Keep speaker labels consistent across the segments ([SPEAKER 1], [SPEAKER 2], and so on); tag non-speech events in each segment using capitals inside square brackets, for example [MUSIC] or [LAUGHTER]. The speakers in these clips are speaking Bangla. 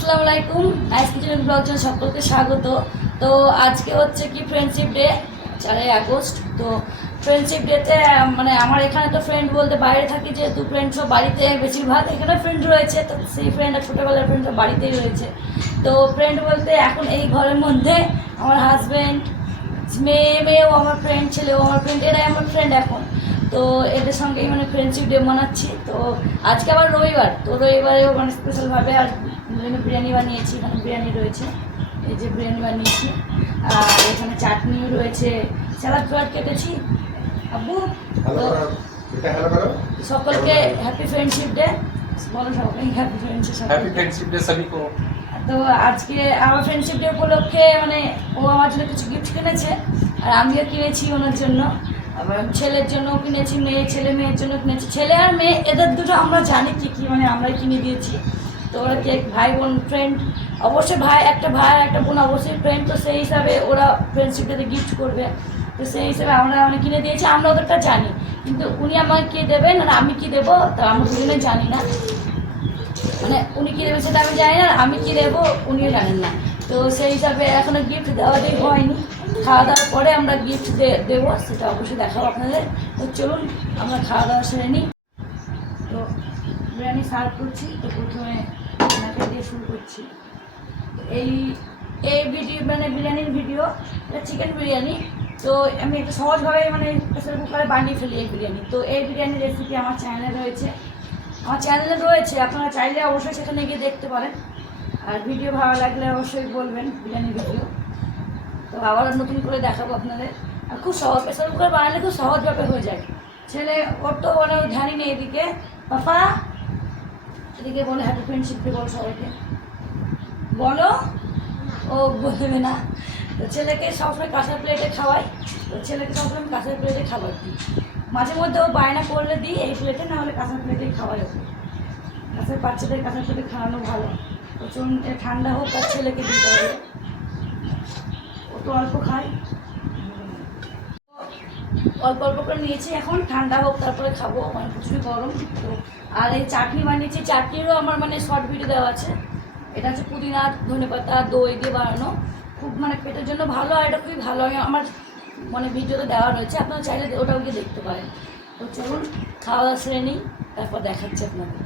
[SPEAKER 1] আসসালামু আলাইকুম। আইস কিচেন ব্লগ সকলকে স্বাগত। তো আজকে হচ্ছে কি ফ্রেন্ডশিপ ডে চারই আগস্ট। তো ফ্রেন্ডশিপ ডেতে মানে আমার এখানে তো ফ্রেন্ড বলতে বাইরে থাকি, যেহেতু ফ্রেন্ড সব বাড়িতে, বেশিরভাগ এখানে ফ্রেন্ড রয়েছে। তো সেই ফ্রেন্ড আর ছোটোবেলার ফ্রেন্ড সব বাড়িতেই রয়েছে। তো ফ্রেন্ড বলতে এখন এই ঘরের মধ্যে আমার হাজব্যান্ড মেয়ে, মেয়েও আমার ফ্রেন্ড ছেলেও আমার ফ্রেন্ড এরাই আমার ফ্রেন্ড এখন। তো এদের সঙ্গেই মানে ফ্রেন্ডশিপ ডে মানাচ্ছি। তো আজকে আবার রবিবার। তো রবিবারেও মানে স্পেশালভাবে আর এখানে বিরিয়ানি বানিয়েছি এখানে বিরিয়ানি রয়েছে। এই যে বিরিয়ানি বানিয়েছি। আর এখানে চাটনিও রয়েছে। স্যালাড ফ্যালাড কেটেছি। আব্বু সকলকে হ্যাপি ফ্রেন্ডশিপ ডে বলো সকলকে
[SPEAKER 2] happy friendship happy friendship day
[SPEAKER 1] তো আজকে আমার ফ্রেন্ডশিপ ডে উপলক্ষে মানে ও আমার জন্য কিছু গিফট কিনেছে। আর আমিও কিনেছি ওনার জন্য। আমার ছেলের জন্যও কিনেছি মেয়ে ছেলে মেয়ের জন্য কিনেছি। ছেলে আর মেয়ে এদের দুটো আমরা জানি কি কি মানে আমরাই কিনে দিয়েছি। তো ওরা কেক ভাই বোন ফ্রেন্ড অবশ্যই ভাই, একটা ভাই, একটা বোন অবশ্যই ফ্রেন্ড তো সেই হিসাবে ওরা ফ্রেন্ডশিপটাতে গিফট করবে। তো সেই হিসাবে আমরা অনেক কিনে দিয়েছি, আমরা ওদেরটা জানি। কিন্তু উনি আমাকে কি দেবেন আর আমি কি দেবো, তা আমরা দুজনে জানি না। মানে উনি কী দেবেন সেটা আমি জানি না আমি কী দেবো উনিও জানেন না। তো সেই হিসাবে এখনও গিফট দেওয়া দেওয়া হয়নি। খাওয়া দাওয়ার পরে আমরা গিফট দেবো, সেটা অবশ্যই দেখাবো আপনাদের। তো চলুন, আমরা খাওয়া দাওয়া সেরে নিই। তো বিরিয়ানি সার্ভ করছি, তো প্রথমে ওনাকে দিয়ে শুরু করছি। এই এই ভিডিও মানে বিরিয়ানির ভিডিও, এটা চিকেন বিরিয়ানি। তো আমি একটু সহজভাবে মানে প্রেসার কুকারে বানিয়ে ফেলি এই বিরিয়ানি। তো এই বিরিয়ানির রেসিপি আমার চ্যানেলে রয়েছে। আমার চ্যানেলে রয়েছে, আপনারা চাইলে অবশ্যই সেখানে গিয়ে দেখতে পারেন। আর ভিডিও ভালো লাগলে অবশ্যই বলবেন বিরিয়ানি ভিডিও তো আবার নতুন করে দেখাবো আপনাদের। আর খুব সহজ, প্রেসার কুকার বানালে খুব সহজভাবে হয়ে যায়। ছেলে, ওর তো মানে ধ্যানই নেই এদিকে। পাপা এদিকে বলে? হ্যাপি ফ্রেন্ডশিপ বলো সবাইকে? বলো? ও বলবে না। তো ছেলেকে সবসময় কাঁসার প্লেটে খাওয়াই। তো ছেলেকে সবসময় কাঁসার প্লেটে খাবার দিই মাঝে মধ্যে ও বায়না করলে দিই এই প্লেটে না হলে কাঁসার প্লেটেই খাওয়াই ওকে। কাঁসার বাচ্চাদের কাঁসার প্লেটে খাওয়ানো ভালো। প্রচুর ঠান্ডা হোক, তার ছেলেকে দিতে হবে। ও তো অল্প খায়। অল্প অল্প করে নিয়েছি। এখন ঠান্ডা হোক তারপরে খাব। মানে প্রচুর গরম তো আর এই চাটনি বানিয়েছি। চাটনিরও আমার মানে শর্ট ভিডিও দেওয়া আছে। এটা হচ্ছে পুদিনা ধনেপাতা দই দিয়ে বানানো। খুব মানে পেটের জন্য ভালো আর এটা খুবই ভালো। আমি আমার মানে ভিডিওতে দেওয়া রয়েছে। আপনারা চাইলে ওটাও গিয়ে দেখতে পারেন। তো চলুন খাওয়া দাওয়া সেরে নিই তারপর দেখাচ্ছি আপনাদের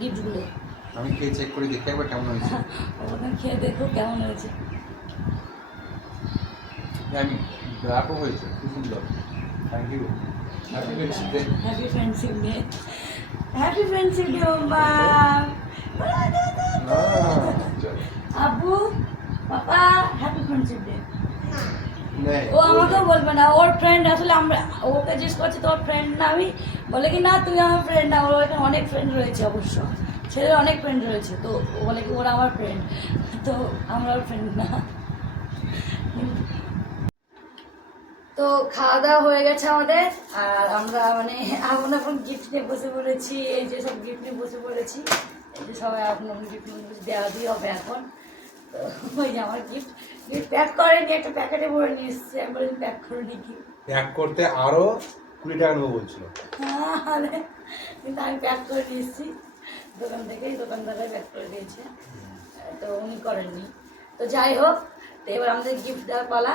[SPEAKER 1] গিফটগুলো।
[SPEAKER 2] আমি খেয়ে চেক করে দেখি একবার কেমন হয়েছে। [LAUGHS]
[SPEAKER 1] ওখানে খেয়ে দেখো কেমন হয়েছে।
[SPEAKER 2] আমি ব্যাপক হয়েছে খুব সুন্দর thank you happy friendship day
[SPEAKER 1] happy friendship day happy friendship day বাবা আব্বু পাপা হ্যাপি ফ্রেন্ডশিপ ডে ও আমাকেও বলবে না ওর ফ্রেন্ড আসলে আমরা ওকে জিজ্ঞেস করছি তোর ফ্রেন্ড না আমি? বলে কি না তুই আমার ফ্রেন্ড না। ওর এখানে অনেক ফ্রেন্ড রয়েছে অবশ্য। ছেলের অনেক ফ্রেন্ড রয়েছে তো ও বলে কি ওরা আমার ফ্রেন্ড তো আমরা ফ্রেন্ড না। তো খাওয়া দাওয়া হয়ে গেছে আমাদের। আর আমরা মানে এখন এখন গিফট নিয়ে বসে পড়েছি এই যে সব গিফট নিয়ে বসে পড়েছি। এই যে সবাই এখন এখন গিফট নিয়ে বসে দেওয়া দিয়ে হবে এখন। তো ওই যে আমার গিফট গিফট প্যাক করেনি একটা প্যাকেটে ভরে নিয়ে এসেছি। আমি বলি প্যাক করে নি গিফট
[SPEAKER 2] এক করতে আরও কুড়ি টাকা নেব বলছিল।
[SPEAKER 1] আরে কিন্তু আমি প্যাক করে নিয়ে এসেছি। দোকান থেকেই দোকানদারাই প্যাক করে দিয়েছে। তো উনি করেননি। তো যাই হোক তো এবার আমাদের গিফট দেওয়ার পালা।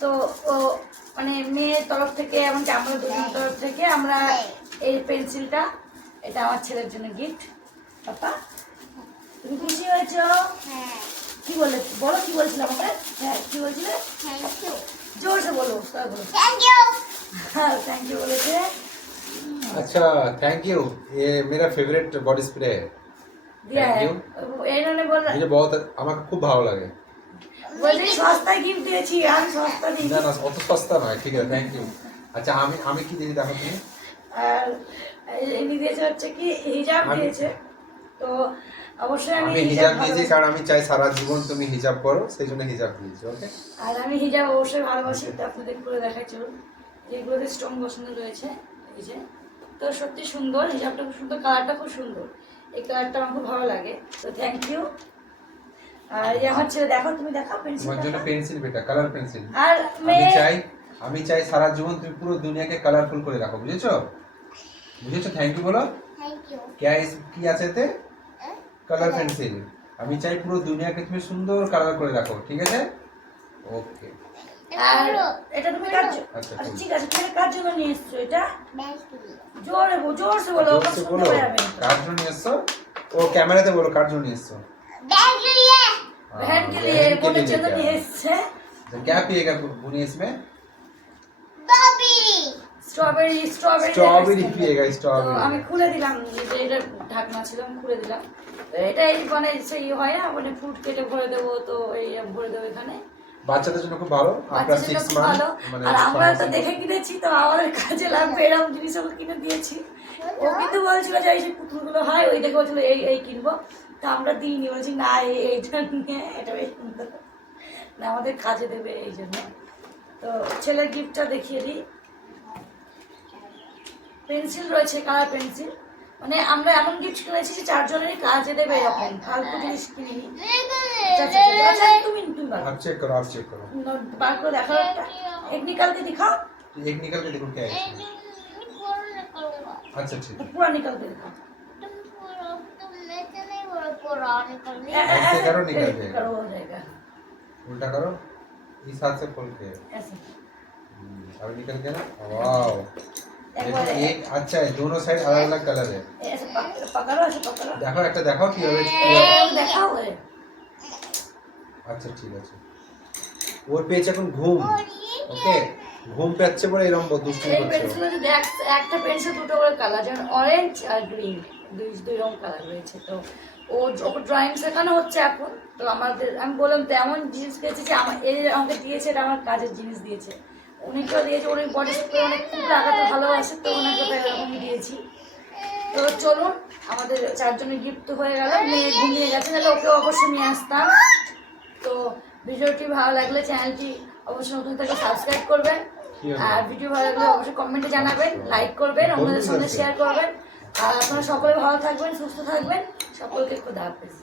[SPEAKER 1] তো ও মানে মেয়ের তরফ থেকে এমনকি আমার দুজনের তরফ থেকে আমরা এই পেন্সিলটা এটা আমার ছেলের জন্য গিফট পাপা তুমি খুশি হয়েছ কি বলে বলো কি বলছিল আমাকে হ্যাঁ কি বলছিলে জোরসে বলো সবাই বলো হ্যাঁ থ্যাংক ইউ বলেছে
[SPEAKER 2] अच्छा थैंक यू ये मेरा फेवरेट बॉडी स्प्रे है
[SPEAKER 1] দিয়া
[SPEAKER 2] Thank you.
[SPEAKER 1] এই জন্য বললাম
[SPEAKER 2] मुझे बहुत আমাকে খুব ভালো লাগে
[SPEAKER 1] সস্তায় গিফট দিয়েছি আমি সস্তা দিই।
[SPEAKER 2] না না অত সস্তা নয় ঠিক আছে থ্যাংক ইউ আচ্ছা আমি আমি কি দিয়েছি দেখো তুমি?
[SPEAKER 1] আর দিয়েছে হচ্ছে কি হিজাব দিয়েছে। তো অবশ্যই আমি হিজাব
[SPEAKER 2] দিয়েছি কারণ আমি চাই সারা জীবন তুমি হিজাব করো সেই জন্য হিজাব দিয়েছি ওকে
[SPEAKER 1] আর আমি হিজাব অবশ্যই ভালোবাসি তো আপনাদের করে দেখাই চলুন। যেগুলোতে স্টোন বসানো রয়েছে এই যে। তো সত্যি সুন্দর হিজাবটা খুব সুন্দর কালারটা খুব সুন্দর। এই কালারটা আমার খুব ভালো লাগে। তো থ্যাংক ইউ
[SPEAKER 2] তোমার জন্য পেন্সিল বেটা কালার পেন্সিল আমি চাই আমি চাই সারা জীবন তুমি পুরো দুনিয়াকে কালারফুল করে রাখো বুঝেছ? বুঝেছ? থ্যাংক ইউ বলো। কি আছে এতে? কালার পেন্সিল আমি চাই পুরো দুনিয়াকে তুমি সুন্দর কালার করে রাখো ঠিক আছে? আচ্ছা,
[SPEAKER 1] ওকে আচ্ছা
[SPEAKER 2] বলো জন্য নিয়ে এসছো? ও ক্যামেরাতে বলো কার জন্য নিয়ে এসছো?
[SPEAKER 1] बहन के
[SPEAKER 2] हाँ,
[SPEAKER 1] लिए
[SPEAKER 2] बहन के
[SPEAKER 1] বোনের
[SPEAKER 2] लिए
[SPEAKER 1] জন্য
[SPEAKER 2] क्या?
[SPEAKER 1] নিয়ে এসছে
[SPEAKER 2] तो क्या पिएगा बुनी इसमें
[SPEAKER 3] বাবি
[SPEAKER 1] স্ট্রবেরি স্ট্রবেরি
[SPEAKER 2] स्ट्रॉबेरी पिएगा
[SPEAKER 1] তো
[SPEAKER 2] स्ट्रॉबेरी
[SPEAKER 1] আমি খুলে দিলাম যে এটা ঢাকনা ছিল আমি খুলে দিলাম তো এটাই মানে সেই হয় না মানে ফ্রুট কেটে ভরে দেবো তো এই ভরে দেবো এখানে
[SPEAKER 2] বাচ্চাদের জন্য খুব ভালো আপনার
[SPEAKER 1] বাচ্চাদের
[SPEAKER 2] সিক্স
[SPEAKER 1] খুব ভালো
[SPEAKER 2] মানে
[SPEAKER 1] আর আমরা তো
[SPEAKER 2] ছয় মাসের
[SPEAKER 1] দেখে কিনেছি তো আমাদের কাজে লাগবে এরকম জিনিস ওকে কিনে দিয়েছি ও কিন্তু বলছিল যে এই যে পুতুলগুলো হয় ওই দেখে বলছিল এই এই কিনবো তা আমরা দিইনি বলছি না এই জন্য এটা বেশ সুন্দর। না আমাদের কাজে দেবে এই জন্য। তো ছেলের গিফটটা দেখিয়ে দিই। পেন্সিল রয়েছে কালার পেন্সিল। মানে আমরা এমন গিফট কিনেছি যে চারজনেরই কাজে দেবে এরকম। ফালতু জিনিস কিনিনি। আচ্ছা, আচ্ছা, আচ্ছা, তুমি তুমি বার করে। দেখাও একটা।
[SPEAKER 3] টেকনিক্যালকে দেখুন কে আচ্ছা
[SPEAKER 1] ঠিক দেখাও।
[SPEAKER 2] ऐसे करो,
[SPEAKER 1] ऐ-
[SPEAKER 2] निकल
[SPEAKER 1] ऐसे
[SPEAKER 2] जाएगा।
[SPEAKER 1] करो हो जाएगा
[SPEAKER 2] उल्टा करो इस हाथ से खोल के
[SPEAKER 1] ऐसे
[SPEAKER 2] हम्म, अभी निकल गया ना वाओ
[SPEAKER 1] एक
[SPEAKER 2] देखो
[SPEAKER 1] बार
[SPEAKER 2] एक अच्छा है दोनों साइड अलग अलग कलर है
[SPEAKER 1] ऐसे पक- पकड़ो ऐसे पकड़ो
[SPEAKER 2] দেখো একটা দেখো কি হবে
[SPEAKER 1] ए, देखाओ ए।
[SPEAKER 2] আচ্ছা ঠিক আছে ওর পেয়েছে এখন ঘুম ওকে ঘুম পেচ্ছে বলে এরকম দুষ্টুমি
[SPEAKER 1] এই
[SPEAKER 2] করছে ও।
[SPEAKER 1] পেন্সিল যদি এক- একটা পেন্সিল দুটো করে কালার যেমন অরেঞ্জ আর গ্রিন দুই দুই রকম কালার রয়েছে। তো ও ওকে ড্রয়িং শেখানো হচ্ছে এখন। তো আমাদের আমি বললাম তো এমন জিনিস পেয়েছি যে আমার এই আমাকে দিয়েছে এটা আমার কাজের জিনিস দিয়েছে। উনিকেও দিয়েছে উনি বডি শেপ করে অনেক খুব লাগাতে ভালোবাসে তো ওনাকে ওটা এরকমই দিয়েছি। তো চলুন আমাদের চারজনের গিফট হয়ে গেল মেয়ে ঘুমিয়ে গেছে তাহলে ওকে অবশ্যই নিয়ে আসতাম। তো ভিডিওটি ভালো লাগলে চ্যানেলটি অবশ্যই নতুন থেকে সাবস্ক্রাইব করবেন। আর ভিডিও ভালো লাগলে অবশ্যই কমেন্টে জানাবেন লাইক করবেন অন্যদের সঙ্গে শেয়ার করবেন। আর আপনারা সকলে ভালো থাকবেন সুস্থ থাকবেন। সকলকে খুদা হাফেজ।